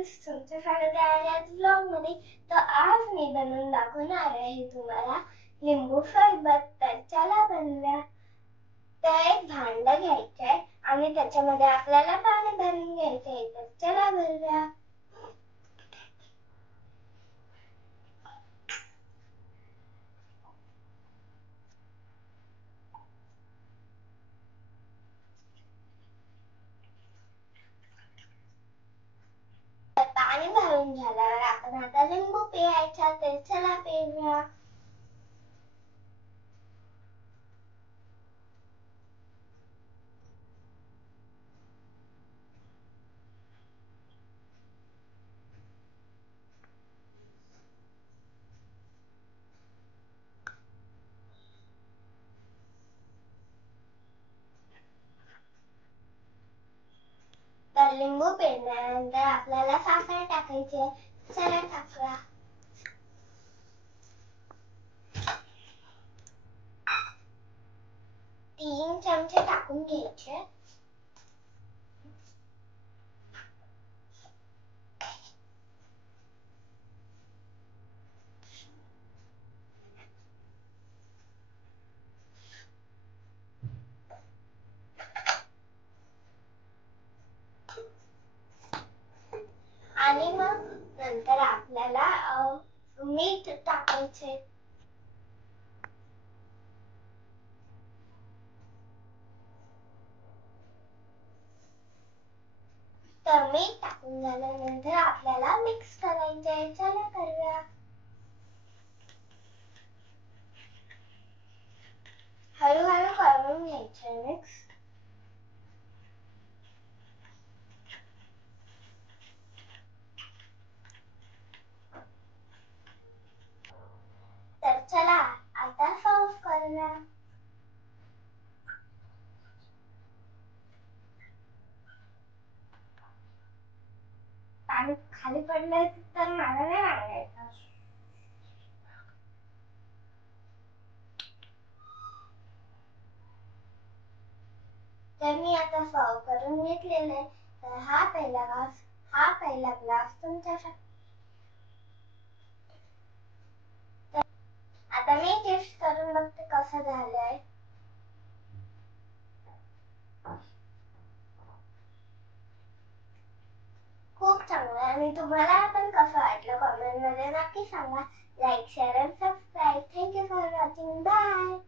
Friends, तुमचं स्वागत आहे आज व्लॉगमध्ये. तर आज मी बनवून दाखवणार आहे तुम्हाला लिंबू सरबत. तर चला बनवूया. तर एक भांड घ्यायचं आहे आणि त्याच्यामध्ये आपल्याला पाणी भरून घ्यायचं आहे. तर चला बनवूया. पाणी भरून झाल्यावर आपण आता लिंबू पिळायचा. तर चला पिळूया. तर लिंबू पिळल्यानंतर आपल्याला साखर टाकायची. चला टाकूया. 3 चमचे टाकून घ्यायचे. आणि मग नंतर आपल्याला मीठ टाकायचे. तर मीठ टाकून झाल्यानंतर आपल्याला मिक्स करायचे. चला करूया. हळूहळू करून घ्यायचे मिक्स. तर चला आता सर्व करूया. पाणी खाली पडलं तर मला नाही मागायचं. तर मी आता सर्व करून घेतलेलं आहे. तर हा पहिला ग्लास तुमच्यासाठी. आता मी टेस्ट करून बघते कसं झालंय. खूप चांगलं आहे. आणि तुम्हाला पण कसं वाटलं कमेंट मध्ये नक्की सांगा. लाईक, शेअर आणि subscribe. Thank you for watching. Bye.